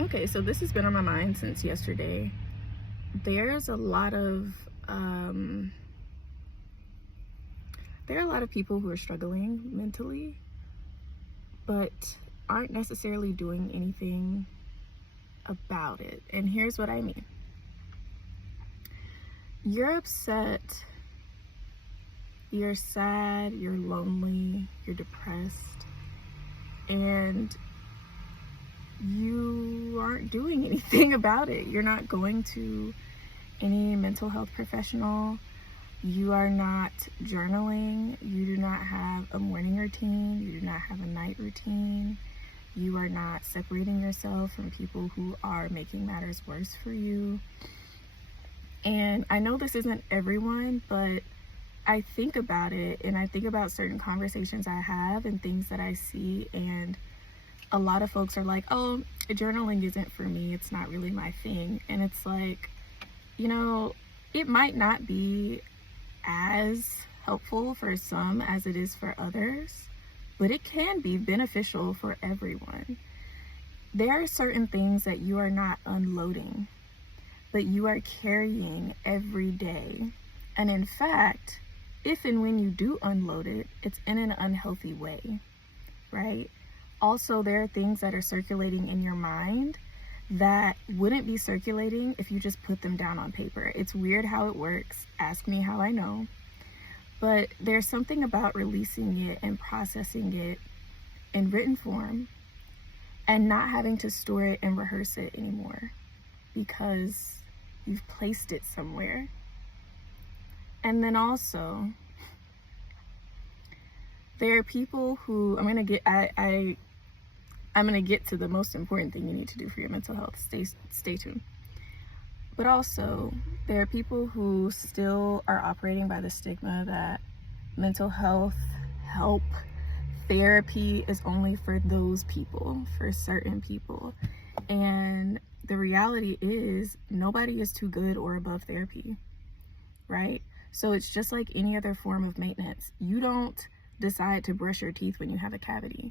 Okay, so this has been on my mind since yesterday. There's a lot of there are a lot of people who are struggling mentally, but aren't necessarily doing anything about it. And here's what I mean. You're upset, you're sad, you're lonely, you're depressed, and you aren't doing anything about it. You're not going to any mental health professional. You are not journaling. You do not have a morning routine. You do not have a night routine. You are not separating yourself from people who are making matters worse for you. And I know this isn't everyone, but I think about it, and I think about certain conversations I have and things that I see, and a lot of folks are like, oh, journaling isn't for me. It's not really my thing. And it's like, it might not be as helpful for some as it is for others, but it can be beneficial for everyone. There are certain things that you are not unloading, but you are carrying every day. And in fact, if and when you do unload it, it's in an unhealthy way, right? Also, there are things that are circulating in your mind that wouldn't be circulating if you just put them down on paper. It's weird how it works. Ask me how I know. But there's something about releasing it and processing it in written form and not having to store it and rehearse it anymore because you've placed it somewhere. And then also, there are people who I'm gonna get to the most important thing you need to do for your mental health. Stay tuned. But also, there are people who still are operating by the stigma that mental health help therapy is only for those people, for certain people. And the reality is nobody is too good or above therapy, right? So it's just like any other form of maintenance. You don't decide to brush your teeth when you have a cavity.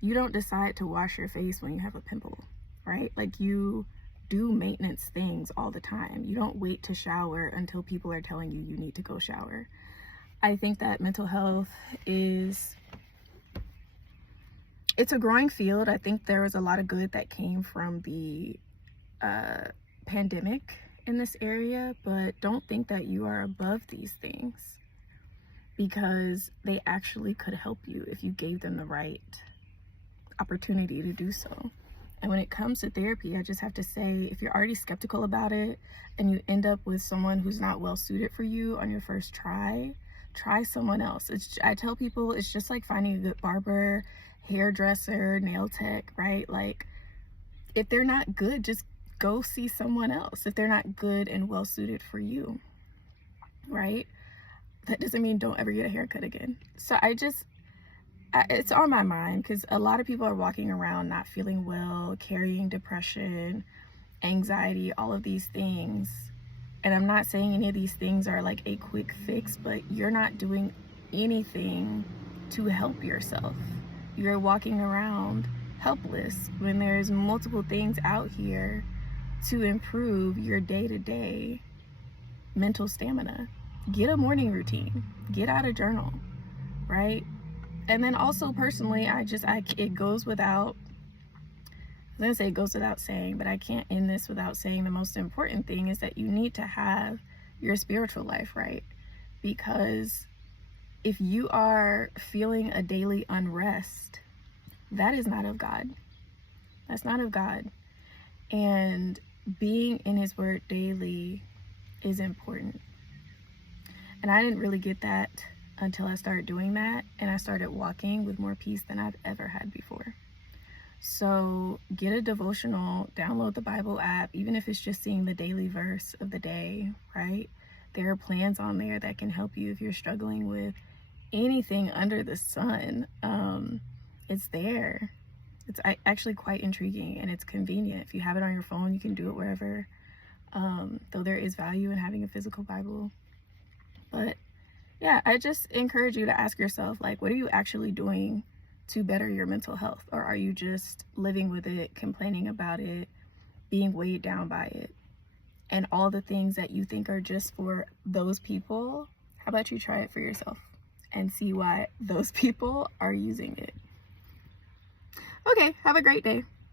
You don't decide to wash your face when you have a pimple, right? Like, you do maintenance things all the time. You don't wait to shower until people are telling you you need to go shower. I think that mental health it's a growing field. I think there was a lot of good that came from the pandemic in this area, but don't think that you are above these things, because they actually could help you if you gave them the right opportunity to do so. And when it comes to therapy, I just have to say, if you're already skeptical about it and you end up with someone who's not well suited for you on your first try someone else. I tell people it's just like finding a good barber, hairdresser, nail tech, right? Like, if they're not good, just go see someone else if they're not good and well suited for you, right? That doesn't mean don't ever get a haircut again. So it's on my mind because a lot of people are walking around not feeling well, carrying depression, anxiety, all of these things. And I'm not saying any of these things are like a quick fix, but you're not doing anything to help yourself. You're walking around helpless when there's multiple things out here to improve your day-to-day mental stamina. Get a morning routine, get out a journal, right? And then also personally, it goes without, I was gonna say it goes without saying, but I can't end this without saying the most important thing is that you need to have your spiritual life right. Because if you are feeling a daily unrest, that is not of God. That's not of God. And being in His Word daily is important. And I didn't really get that until I started doing that, and I started walking with more peace than I've ever had before. So get a devotional, download the Bible app, even if it's just seeing the daily verse of the day, right? There are plans on there that can help you if you're struggling with anything under the sun. It's there. It's actually quite intriguing, and it's convenient. If you have it on your phone, you can do it wherever, though there is value in having a physical Bible. But yeah, I just encourage you to ask yourself, like, what are you actually doing to better your mental health? Or are you just living with it, complaining about it, being weighed down by it? And all the things that you think are just for those people, how about you try it for yourself and see why those people are using it? Okay, have a great day.